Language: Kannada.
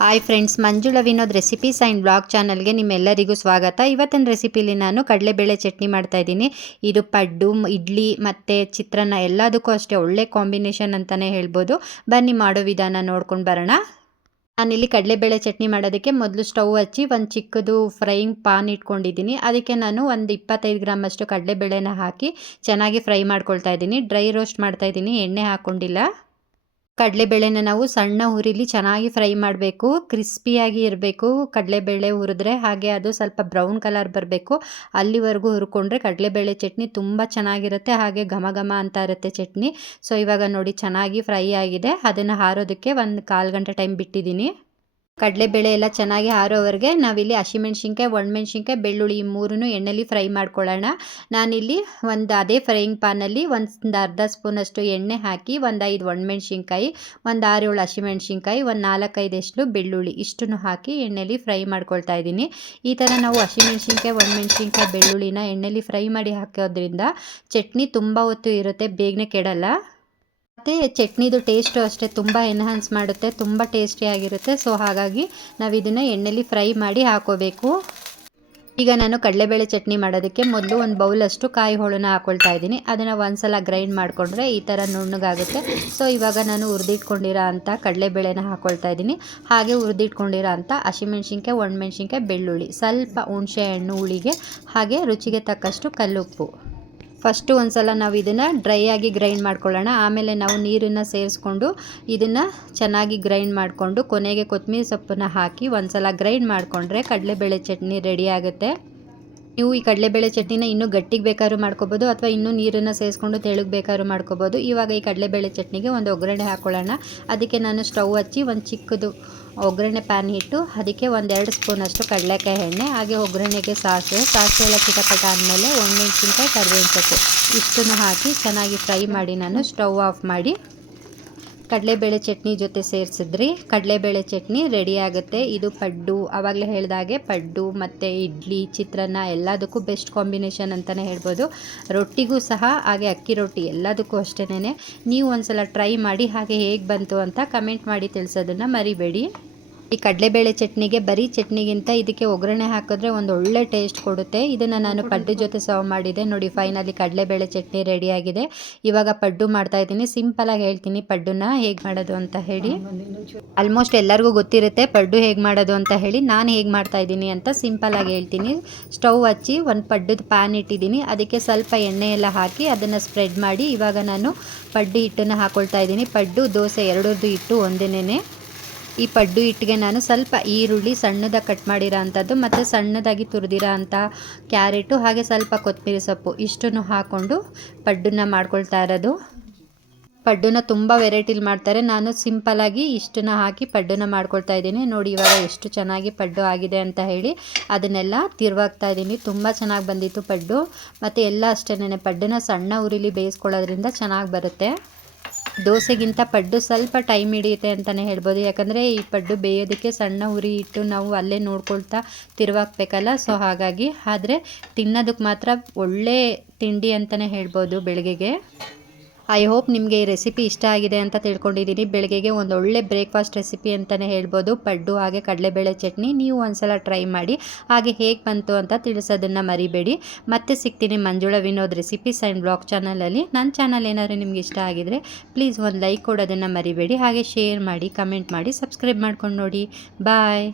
Hi friends, Manjula Vinod recipes and blog ಚಾನಲ್ಗೆ ನಿಮ್ಮೆಲ್ಲರಿಗೂ ಸ್ವಾಗತ. ಇವತ್ತಿನ ರೆಸಿಪಿಲಿ ನಾನು ಕಡಲೆಬೇಳೆ ಚಟ್ನಿ ಮಾಡ್ತಾಯಿದ್ದೀನಿ. ಇದು ಪಡ್ಡು, ಇಡ್ಲಿ ಮತ್ತು ಚಿತ್ರಾನ್ನ ಎಲ್ಲದಕ್ಕೂ ಅಷ್ಟೇ ಒಳ್ಳೆ ಕಾಂಬಿನೇಷನ್ ಅಂತಲೇ ಹೇಳ್ಬೋದು. ಬನ್ನಿ ಮಾಡೋ ವಿಧಾನ ನೋಡ್ಕೊಂಡು ಬರೋಣ. ನಾನಿಲ್ಲಿ ಕಡಲೆಬೇಳೆ ಚಟ್ನಿ ಮಾಡೋದಕ್ಕೆ ಮೊದಲು ಸ್ಟವ್ ಹಚ್ಚಿ ಒಂದು ಚಿಕ್ಕದು ಫ್ರೈಯಿಂಗ್ ಪಾನ್ ಇಟ್ಕೊಂಡಿದ್ದೀನಿ. ಅದಕ್ಕೆ ನಾನು ಒಂದು 25 ಗ್ರಾಮ್ ಅಷ್ಟು ಕಡಲೆಬೇಳೆನ ಹಾಕಿ ಚೆನ್ನಾಗಿ ಫ್ರೈ ಮಾಡ್ಕೊಳ್ತಾ ಇದ್ದೀನಿ. ಡ್ರೈ ರೋಸ್ಟ್ ಮಾಡ್ತಾಯಿದ್ದೀನಿ, ಎಣ್ಣೆ ಹಾಕ್ಕೊಂಡಿಲ್ಲ. ಕಡಲೆಬೇಳೆನ ನಾವು ಸಣ್ಣ ಉರಿಲಿ ಚೆನ್ನಾಗಿ ಫ್ರೈ ಮಾಡಬೇಕು. ಕ್ರಿಸ್ಪಿಯಾಗಿ ಇರಬೇಕು ಕಡಲೆಬೇಳೆ ಹುರಿದ್ರೆ, ಹಾಗೆ ಅದು ಸ್ವಲ್ಪ ಬ್ರೌನ್ ಕಲರ್ ಬರಬೇಕು. ಅಲ್ಲಿವರೆಗೂ ಹುರ್ಕೊಂಡ್ರೆ ಕಡಲೆಬೇಳೆ ಚಟ್ನಿ ತುಂಬ ಚೆನ್ನಾಗಿರುತ್ತೆ, ಹಾಗೆ ಘಮ ಘಮ ಅಂತ ಇರುತ್ತೆ ಚಟ್ನಿ. ಸೊ ಇವಾಗ ನೋಡಿ ಚೆನ್ನಾಗಿ ಫ್ರೈ ಆಗಿದೆ. ಅದನ್ನು ಆರೋದಕ್ಕೆ ಒಂದು 1/4 ಗಂಟೆ ಟೈಮ್ ಬಿಟ್ಟಿದ್ದೀನಿ. ಕಡಲೆಬೇಳೆ ಎಲ್ಲ ಚೆನ್ನಾಗಿ ಆರೋವರೆಗೆ ನಾವಿಲ್ಲಿ ಹಸಿಮೆಣ್ಸಿನ್ಕಾಯಿ, ಒಣಮೆಣ್ಸಿನ್ಕಾಯಿ, ಬೆಳ್ಳುಳ್ಳಿ ಈ ಮೂರನ್ನು ಎಣ್ಣೆಲಿ ಫ್ರೈ ಮಾಡ್ಕೊಳ್ಳೋಣ. ನಾನಿಲ್ಲಿ ಅದೇ ಫ್ರೈಯಿಂಗ್ ಪಾನಲ್ಲಿ ಒಂದು ಅರ್ಧ ಸ್ಪೂನಷ್ಟು ಎಣ್ಣೆ ಹಾಕಿ ಒಂದು 5 ಒಣಮೆಣ್ಸಿನ್ಕಾಯಿ, ಒಂದು 6-7 ಹಸಿಮೆಣ್ಸಿನ್ಕಾಯಿ, ಒಂದು 4-5 ಬೆಳ್ಳುಳ್ಳಿ ಇಷ್ಟನ್ನು ಹಾಕಿ ಎಣ್ಣೆಲಿ ಫ್ರೈ ಮಾಡ್ಕೊಳ್ತಾ ಇದ್ದೀನಿ. ಈ ಥರ ನಾವು ಹಸಿಮೆಣ್ಸಿನ್ಕಾಯಿ, ಒಣಮೆಣ್ಸಿನ್ಕಾಯಿ, ಬೆಳ್ಳುಳ್ಳಿನ ಎಣ್ಣೆಲಿ ಫ್ರೈ ಮಾಡಿ ಹಾಕೋದ್ರಿಂದ ಚಟ್ನಿ ತುಂಬ ಹೊತ್ತು ಇರುತ್ತೆ, ಬೇಗನೆ ಕೆಡಲ್ಲ. ಮತ್ತು ಚಟ್ನಿದು ಟೇಸ್ಟು ಅಷ್ಟೇ ತುಂಬ ಎನ್ಹಾನ್ಸ್ ಮಾಡುತ್ತೆ, ತುಂಬ ಟೇಸ್ಟಿಯಾಗಿರುತ್ತೆ. ಸೊ ಹಾಗಾಗಿ ನಾವು ಇದನ್ನು ಎಣ್ಣೆಲಿ ಫ್ರೈ ಮಾಡಿ ಹಾಕೋಬೇಕು. ಈಗ ನಾನು ಕಡಲೆಬೇಳೆ ಚಟ್ನಿ ಮಾಡೋದಕ್ಕೆ ಮೊದಲು ಒಂದು ಬೌಲಷ್ಟು ಕಾಯಿ ಹೋಳನ್ನ ಹಾಕ್ಕೊಳ್ತಾ ಇದ್ದೀನಿ. ಅದನ್ನು ಒಂದ್ಸಲ ಗ್ರೈಂಡ್ ಮಾಡಿಕೊಂಡ್ರೆ ಈ ಥರ ನುಣ್ಣಗಾಗುತ್ತೆ. ಸೊ ಇವಾಗ ನಾನು ಹುರಿದಿಟ್ಕೊಂಡಿರೋ ಅಂಥ ಕಡಲೆಬೇಳೆನ ಹಾಕ್ಕೊಳ್ತಾ ಇದ್ದೀನಿ. ಹಾಗೆ ಹುರಿದಿಟ್ಕೊಂಡಿರೋ ಅಂಥ ಹಸಿಮೆಣ್ಸಿನ್ಕಾಯಿ, ಒಣಮೆಣ್ಸಿನ್ಕಾಯಿ, ಬೆಳ್ಳುಳ್ಳಿ, ಸ್ವಲ್ಪ ಹುಣಸೆ ಹಣ್ಣು ಹುಳಿಗೆ, ಹಾಗೆ ರುಚಿಗೆ ತಕ್ಕಷ್ಟು ಕಲ್ಲುಪ್ಪು. ಫಸ್ಟು ಒಂದು ಸಲ ನಾವು ಇದನ್ನು ಡ್ರೈ ಆಗಿ ಗ್ರೈಂಡ್ ಮಾಡ್ಕೊಳ್ಳೋಣ. ಆಮೇಲೆ ನಾವು ನೀರನ್ನು ಸೇರಿಸ್ಕೊಂಡು ಇದನ್ನು ಚೆನ್ನಾಗಿ ಗ್ರೈಂಡ್ ಮಾಡಿಕೊಂಡು ಕೊನೆಗೆ ಕೊತ್ತಂಬರಿ ಸೊಪ್ಪನ್ನು ಹಾಕಿ ಒಂದು ಸಲ ಗ್ರೈಂಡ್ ಮಾಡಿಕೊಂಡ್ರೆ ಕಡಲೆಬೇಳೆ ಚಟ್ನಿ ರೆಡಿ ಆಗುತ್ತೆ. ನೀವು ಈ ಕಡಲೆಬೇಳೆ ಚಟ್ನಿನ ಇನ್ನೂ ಗಟ್ಟಿಗೆ ಬೇಕಾದ್ರೂ ಮಾಡ್ಕೋಬೋದು, ಅಥವಾ ಇನ್ನೂ ನೀರನ್ನು ಸೇರಿಸ್ಕೊಂಡು ತೆಳುಗೆ ಬೇಕಾದ್ರೂ ಮಾಡ್ಕೋಬೋದು. ಇವಾಗ ಈ ಕಡಲೆಬೇಳೆ ಚಟ್ನಿಗೆ ಒಂದು ಒಗ್ಗರಣೆ ಹಾಕ್ಕೊಳ್ಳೋಣ. ಅದಕ್ಕೆ ನಾನು ಸ್ಟವ್ ಹಚ್ಚಿ ಒಂದು ಚಿಕ್ಕದು ಒಗ್ಗರಣೆ ಪ್ಯಾನ್ ಇಟ್ಟು ಅದಕ್ಕೆ 1-2 ಸ್ಪೂನಷ್ಟು ಕಡಲೆಕಾಯಿ ಎಣ್ಣೆ, ಹಾಗೆ ಒಗ್ಗರಣೆಗೆ ಸಾಸಿವೆ ಎಲ್ಲ ಚಿಟಪಟ ಆದಮೇಲೆ ಒಣಮೆಣ್ಸಿನ್ಕಾಯಿ, ಕರಿಬೇವಿನ ಸೊಪ್ಪು ಇಷ್ಟನ್ನು ಹಾಕಿ ಚೆನ್ನಾಗಿ ಫ್ರೈ ಮಾಡಿ ನಾನು ಸ್ಟವ್ ಆಫ್ ಮಾಡಿ ಕಡಲೆಬೇಳೆ ಚಟ್ನಿ ಜೊತೆ ಸೇರಿಸಿದ್ರಿ ಕಡಲೆಬೇಳೆ ಚಟ್ನಿ ರೆಡಿ ಆಗುತ್ತೆ. ಇದು ಪಡ್ಡು, ಆವಾಗಲೇ ಹೇಳಿದಾಗೆ ಪಡ್ಡು ಮತ್ತು ಇಡ್ಲಿ, ಚಿತ್ರಾನ್ನ ಎಲ್ಲದಕ್ಕೂ ಬೆಸ್ಟ್ ಕಾಂಬಿನೇಷನ್ ಅಂತಲೇ ಹೇಳ್ಬೋದು. ರೊಟ್ಟಿಗೂ ಸಹ, ಹಾಗೆ ಅಕ್ಕಿ ರೊಟ್ಟಿ ಎಲ್ಲದಕ್ಕೂ ಅಷ್ಟೇನೆ. ನೀವು ಒಂದು ಸಲ ಟ್ರೈ ಮಾಡಿ, ಹಾಗೆ ಹೇಗೆ ಬಂತು ಅಂತ ಕಮೆಂಟ್ ಮಾಡಿ ತಿಳಿಸೋದನ್ನು ಮರಿಬೇಡಿ. ಈ ಕಡಲೆಬೇಳೆ ಚಟ್ನಿಗೆ ಬರೀ ಚಟ್ನಿಗಿಂತ ಇದಕ್ಕೆ ಒಗ್ಗರಣೆ ಹಾಕಿದ್ರೆ ಒಂದು ಒಳ್ಳೆ ಟೇಸ್ಟ್ ಕೊಡುತ್ತೆ. ಇದನ್ನು ನಾನು ಪಡ್ಡು ಜೊತೆ ಸರ್ವ್ ಮಾಡಿದೆ. ನೋಡಿ ಫೈನಲಿ ಕಡಲೆಬೇಳೆ ಚಟ್ನಿ ರೆಡಿಯಾಗಿದೆ. ಇವಾಗ ಪಡ್ಡು ಮಾಡ್ತಾಯಿದ್ದೀನಿ. ಸಿಂಪಲಾಗಿ ಹೇಳ್ತೀನಿ ಪಡ್ಡುನ ಹೇಗೆ ಮಾಡೋದು ಅಂತ ಹೇಳಿ. ಆಲ್ಮೋಸ್ಟ್ ಎಲ್ಲರಿಗೂ ಗೊತ್ತಿರುತ್ತೆ ಪಡ್ಡು ಹೇಗೆ ಮಾಡೋದು ಅಂತ ಹೇಳಿ. ನಾನು ಹೇಗೆ ಮಾಡ್ತಾಯಿದ್ದೀನಿ ಅಂತ ಸಿಂಪಲಾಗಿ ಹೇಳ್ತೀನಿ. ಸ್ಟವ್ ಹಚ್ಚಿ ಒಂದು ಪಡ್ಡದ ಪ್ಯಾನ್ ಇಟ್ಟಿದ್ದೀನಿ. ಅದಕ್ಕೆ ಸ್ವಲ್ಪ ಎಣ್ಣೆ ಎಲ್ಲ ಹಾಕಿ ಅದನ್ನು ಸ್ಪ್ರೆಡ್ ಮಾಡಿ ಇವಾಗ ನಾನು ಪಡ್ಡು ಹಿಟ್ಟನ್ನು ಹಾಕ್ಕೊಳ್ತಾ ಇದ್ದೀನಿ. ಪಡ್ಡು ದೋಸೆ ಎರಡರದ್ದು ಹಿಟ್ಟು ಒಂದೇನೇ. ಈ ಪಡ್ಡು ಹಿಟ್ಟಿಗೆ ನಾನು ಸ್ವಲ್ಪ ಈರುಳ್ಳಿ ಸಣ್ಣದಾಗಿ ಕಟ್ ಮಾಡಿರೋ ಅಂಥದ್ದು, ಮತ್ತು ಸಣ್ಣದಾಗಿ ತುರಿದಿರೋ ಅಂಥ ಕ್ಯಾರೆಟು, ಹಾಗೆ ಸ್ವಲ್ಪ ಕೊತ್ತಂಬರಿ ಸೊಪ್ಪು ಇಷ್ಟನ್ನು ಹಾಕ್ಕೊಂಡು ಪಡ್ಡನ್ನ ಮಾಡ್ಕೊಳ್ತಾ ಇರೋದು. ಪಡ್ಡನ್ನ ತುಂಬ ವೆರೈಟಿಲಿ ಮಾಡ್ತಾರೆ. ನಾನು ಸಿಂಪಲಾಗಿ ಇಷ್ಟನ್ನು ಹಾಕಿ ಪಡ್ಡನ್ನ ಮಾಡ್ಕೊಳ್ತಾ ಇದ್ದೀನಿ. ನೋಡಿ ಇವಾಗ ಎಷ್ಟು ಚೆನ್ನಾಗಿ ಪಡ್ಡು ಆಗಿದೆ ಅಂತ ಹೇಳಿ ಅದನ್ನೆಲ್ಲ ತಿರುವಾಗ್ತಾ ಇದ್ದೀನಿ. ತುಂಬ ಚೆನ್ನಾಗಿ ಬಂದಿತ್ತು ಪಡ್ಡು. ಮತ್ತು ಎಲ್ಲ ಅಷ್ಟೇನೆ ಪಡ್ಡನ್ನ ಸಣ್ಣ ಉರಿಲಿ ಬೇಯಿಸ್ಕೊಳ್ಳೋದ್ರಿಂದ ಚೆನ್ನಾಗಿ ಬರುತ್ತೆ. ದೋಸೆಗಿಂತ ಪಡ್ಡು ಸ್ವಲ್ಪ ಟೈಮ್ ಹಿಡಿಯುತ್ತೆ ಅಂತಲೇ ಹೇಳ್ಬೋದು. ಯಾಕಂದರೆ ಈ ಪಡ್ಡು ಬೇಯೋದಕ್ಕೆ ಸಣ್ಣ ಉರಿ ಇಟ್ಟು ನಾವು ಅಲ್ಲೇ ನೋಡ್ಕೊಳ್ತಾ ತಿರುವಾಕ್ಬೇಕಲ್ಲ. ಸೊ ಹಾಗಾಗಿ, ಆದರೆ ತಿನ್ನೋದಕ್ಕೆ ಮಾತ್ರ ಒಳ್ಳೆ ತಿಂಡಿ ಅಂತಲೇ ಹೇಳ್ಬೋದು ಬೆಳಗ್ಗೆಗೆ. ಐ ಹೋಪ್ ನಿಮಗೆ ಈ ರೆಸಿಪಿ ಇಷ್ಟ ಆಗಿದೆ ಅಂತ ತಿಳ್ಕೊಂಡಿದ್ದೀನಿ. ಬೆಳಗ್ಗೆಗೆ ಒಂದು ಒಳ್ಳೆ ಬ್ರೇಕ್ಫಾಸ್ಟ್ ರೆಸಿಪಿ ಅಂತಲೇ ಹೇಳ್ಬೋದು ಪಡ್ಡು, ಹಾಗೆ ಕಡಲೆಬೇಳೆ ಚಟ್ನಿ. ನೀವು ಒಂದ್ಸಲ ಟ್ರೈ ಮಾಡಿ, ಹಾಗೆ ಹೇಗೆ ಬಂತು ಅಂತ ತಿಳಿಸೋದನ್ನು ಮರಿಬೇಡಿ. ಮತ್ತೆ ಸಿಗ್ತೀನಿ Manjula Vinod recipes and blog ಚಾನಲಲ್ಲಿ. ನನ್ನ ಚಾನಲ್ ಏನಾದರೂ ನಿಮ್ಗೆ ಇಷ್ಟ ಆಗಿದರೆ ಪ್ಲೀಸ್ ಒಂದು ಲೈಕ್ ಕೊಡೋದನ್ನು ಮರಿಬೇಡಿ. ಹಾಗೆ ಶೇರ್ ಮಾಡಿ, ಕಮೆಂಟ್ ಮಾಡಿ, ಸಬ್ಸ್ಕ್ರೈಬ್ ಮಾಡ್ಕೊಂಡು ನೋಡಿ. ಬಾಯ್.